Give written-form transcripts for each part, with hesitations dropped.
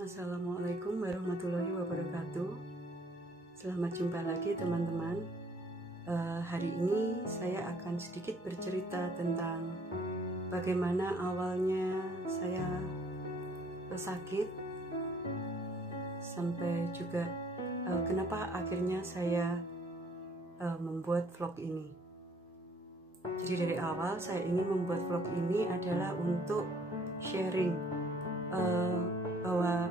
Assalamualaikum warahmatullahi wabarakatuh. Selamat jumpa lagi teman-teman. Hari ini saya akan sedikit bercerita tentang bagaimana awalnya saya sakit, sampai juga kenapa akhirnya saya membuat vlog ini. Jadi dari awal saya ingin membuat vlog ini adalah untuk sharing bahwa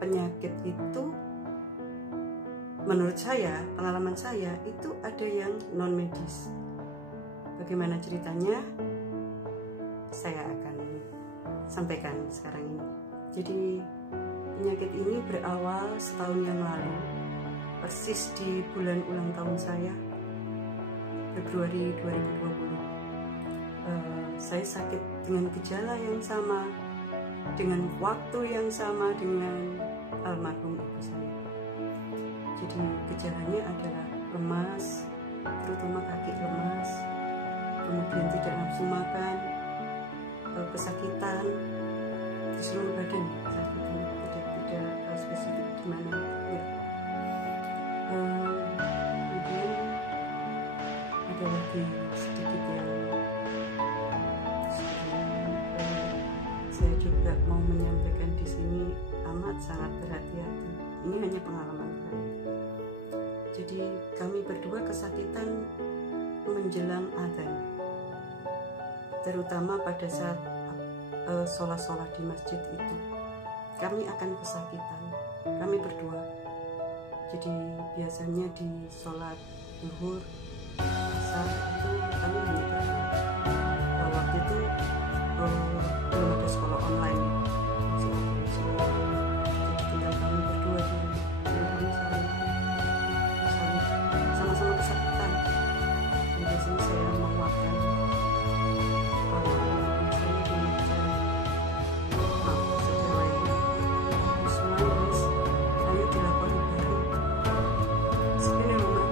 penyakit itu menurut saya, pengalaman saya itu ada yang non medis. Bagaimana ceritanya saya akan sampaikan sekarang ini. Jadi penyakit ini berawal setahun yang lalu, persis di bulan ulang tahun saya, Februari 2020. Saya sakit dengan gejala yang sama, dengan waktu yang sama dengan almarhum ibu saya. Jadi gejalanya adalah lemas, terutama kaki lemas, kemudian tidak nafsu makan, kesakitan di seluruh badan, sakitnya tidak spesifik di mana. Kemudian ada lagi sedikit yang saya juga mau menyampaikan di sini, amat sangat berhati-hati. Ini hanya pengalaman saya. Jadi kami berdua kesakitan menjelang adzan, terutama pada saat sholat di masjid itu. Kami akan kesakitan, kami berdua. Jadi biasanya di sholat zuhur, asar itu kami hanya berdua. Waktu itu belum ada sekolah online, jadi tinggal kami berdua di rumah. Kami sama-sama kesakitan. Biasanya saya menguatkan kalau saya dibicara, maaf sejauh Bismillah, ayo dilakoni bareng. Segini rumah.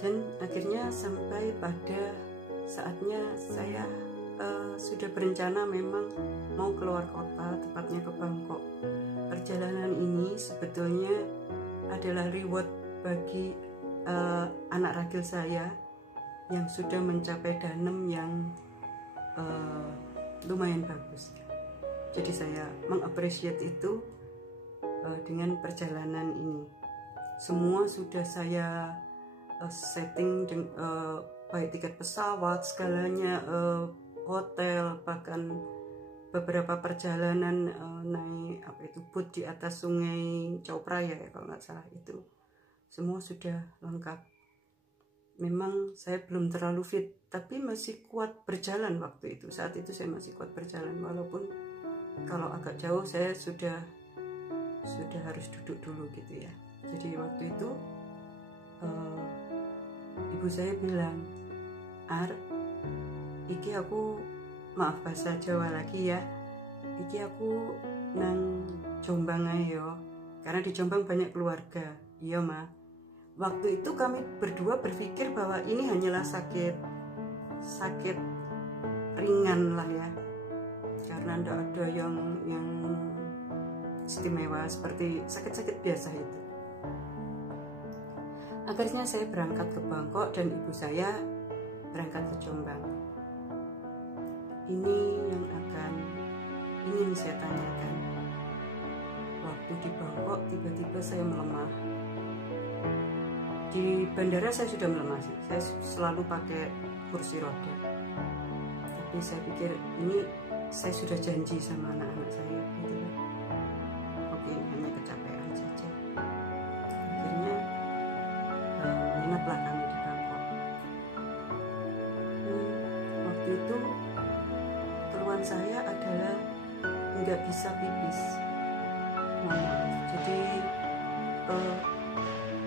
Dan akhirnya sampai pada saatnya saya sudah berencana memang mau keluar kota, tepatnya ke Bangkok. Perjalanan ini sebetulnya adalah reward bagi anak ragil saya yang sudah mencapai danem yang lumayan bagus. Jadi saya mengapresiasi itu dengan perjalanan ini. Semua sudah saya setting baik tiket pesawat, segalanya, hotel, bahkan beberapa perjalanan naik boat di atas sungai Chao Phraya ya kalau nggak salah, itu semua sudah lengkap. Memang saya belum terlalu fit, tapi masih kuat berjalan waktu itu. Saat itu saya masih kuat berjalan, walaupun kalau agak jauh saya sudah harus duduk dulu gitu ya. Jadi waktu itu ibu saya bilang, iki aku, maaf bahasa Jawa lagi ya, iki aku nang Jombang ayo, karena di Jombang banyak keluarga. Iya ma. Waktu itu kami berdua berpikir bahwa ini hanyalah sakit ringan lah ya, karena tidak ada yang istimewa, seperti sakit-sakit biasa itu. Akhirnya saya berangkat ke Bangkok dan ibu saya berangkat ke Jombang. Ini yang ingin saya tanyakan. Waktu di Bangkok tiba-tiba saya melemah. Di bandara saya sudah melemah sih. Saya selalu pakai kursi roda. Tapi saya pikir ini saya sudah janji sama anak-anak saya gitu kan. Oke, hanya kecapean saja. Akhirnya keluhan saya adalah nggak bisa pipis. Jadi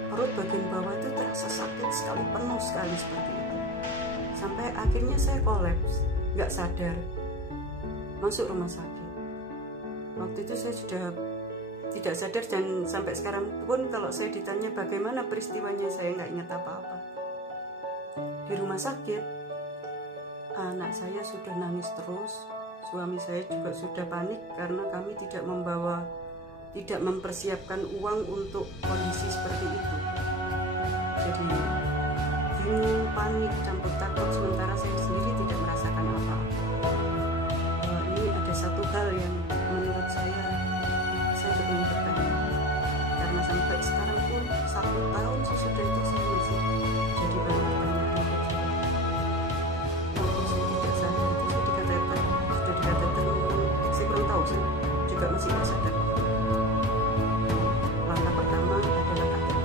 perut bagian bawah itu terasa sakit sekali, penuh sekali seperti itu. Sampai akhirnya saya kolaps, nggak sadar, masuk rumah sakit. Waktu itu saya sudah tidak sadar, dan sampai sekarang pun kalau saya ditanya bagaimana peristiwanya, saya nggak ingat apa-apa. Di rumah sakit, anak saya sudah nangis terus, suami saya juga sudah panik karena kami tidak mempersiapkan uang untuk kondisi seperti itu. Jadi bingung, panik, campur takut, sementara saya sendiri tidak merasakan apa-apa. Ini ada satu hal yang menurut saya ingin bertanya, karena sampai sekarang pun 1 tahun sesudah itu saya masih jadi bahan pertanyaan buat saya. Walaupun saya tidak sadar, itu saya dikateter, saya kurang tahu sih, juga masih tidak sadar. Langkah pertama adalah kateter.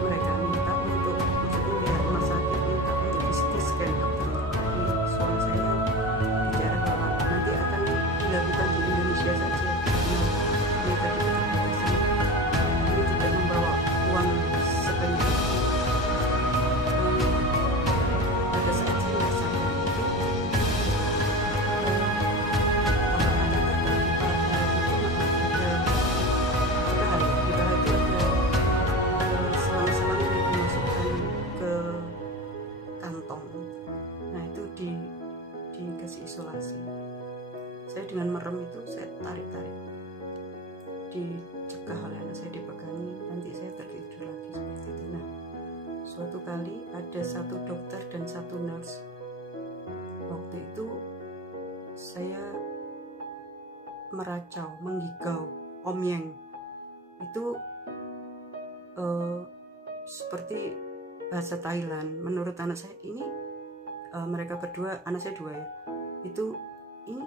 Mereka minta untuk pihak rumah sakit minta untuk di CT scan dokternya. Tapi suami saya bicara bahwa nanti akan dilakukan di Indonesia saja. Ini tadi keterbatasan, ini tidak membawa uang sebanyak itu. Pada saat saya sadar itu, selang-selang yang dimasukkan ke kantong. Nah itu dikasih isolasi. Saya dengan merem itu saya tarik-tarik, dicegah oleh anak saya, dipegangi, nanti saya tertidur lagi seperti itu. Nah, suatu kali ada satu dokter dan satu nurse. Waktu itu saya meracau, menggigau, omyeng. Itu seperti bahasa Thailand. Menurut anak saya ini, mereka berdua, anak saya 2 ya, itu ini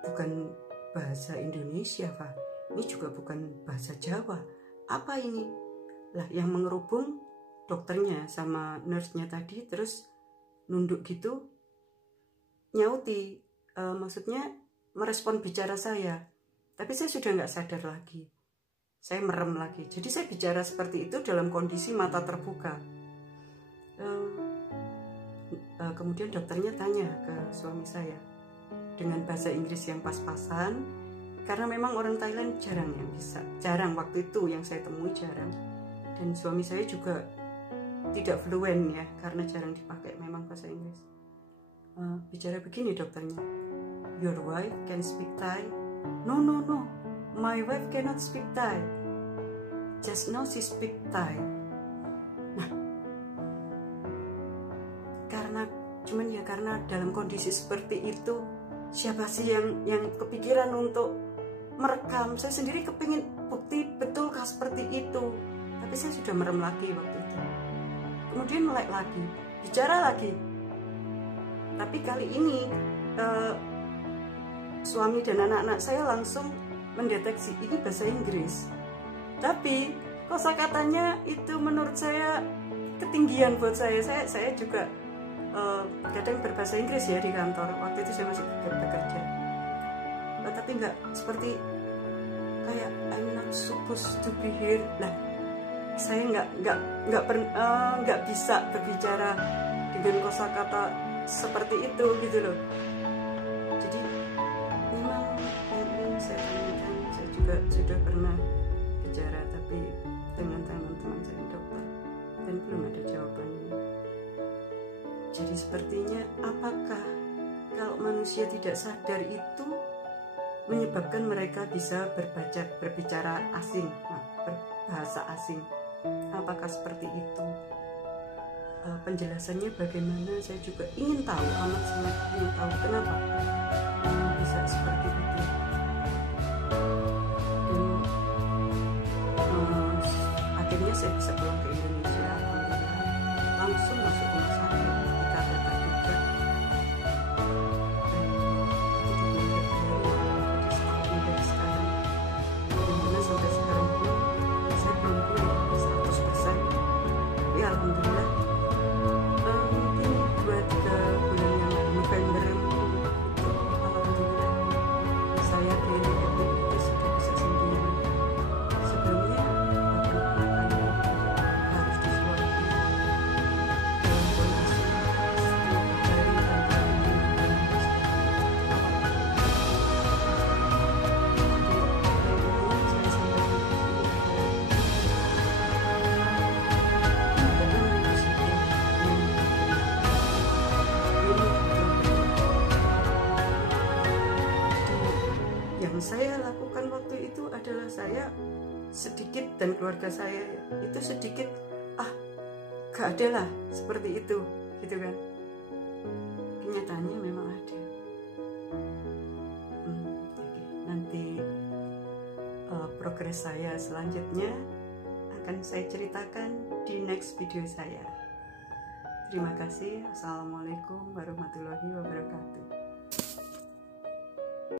bukan bahasa Indonesia, Pak. Ini juga bukan bahasa Jawa. Apa ini? Lah, yang mengerubung dokternya sama nurse-nya tadi, terus nunduk gitu, nyauti, maksudnya merespon bicara saya. Tapi saya sudah nggak sadar lagi. Saya merem lagi. Jadi saya bicara seperti itu dalam kondisi mata terbuka. Kemudian dokternya tanya ke suami saya dengan bahasa Inggris yang pas-pasan, karena memang orang Thailand jarang yang bisa, jarang waktu itu yang saya temui, jarang. Dan suami saya juga tidak fluent ya, karena jarang dipakai memang bahasa Inggris. Bicara begini dokternya, your wife can speak Thai? No, my wife cannot speak Thai. Just now she speak Thai. Nah, karena dalam kondisi seperti itu, siapa sih yang kepikiran untuk merekam? Saya sendiri kepingin bukti betulkah seperti itu, tapi saya sudah merem lagi waktu itu. Kemudian melek lagi, bicara lagi, tapi kali ini suami dan anak-anak saya langsung mendeteksi ini bahasa Inggris. Tapi kosakatanya itu menurut saya ketinggian buat saya. Saya juga kadang berbahasa Inggris ya di kantor. Waktu itu saya masih bekerja. Tapi nggak seperti kayak I'm not supposed to be here. Lah, saya nggak bisa berbicara dengan kosakata seperti itu gitu loh. Jadi memang ini saya tanyakan, saya juga sudah pernah bicara tapi dengan teman-teman saya dokter dan belum ada jawabannya. Jadi sepertinya apakah kalau manusia tidak sadar itu menyebabkan mereka bisa berbicara asing, berbahasa asing? Apakah seperti itu? Penjelasannya bagaimana? Saya juga ingin tahu, amat sangat ingin tahu kenapa bisa seperti itu. Dan akhirnya saya bisa pulang ke Indonesia, alhamdulillah, langsung masuk rumah sakit. Alhamdulillah, mungkin 2-3 bulan yang lalu, November saya sedikit dan keluarga saya itu sedikit, gak ada lah seperti itu gitu kan. Kenyataannya memang ada. Oke. Nanti progres saya selanjutnya akan saya ceritakan di next video saya. Terima kasih. Assalamualaikum warahmatullahi wabarakatuh.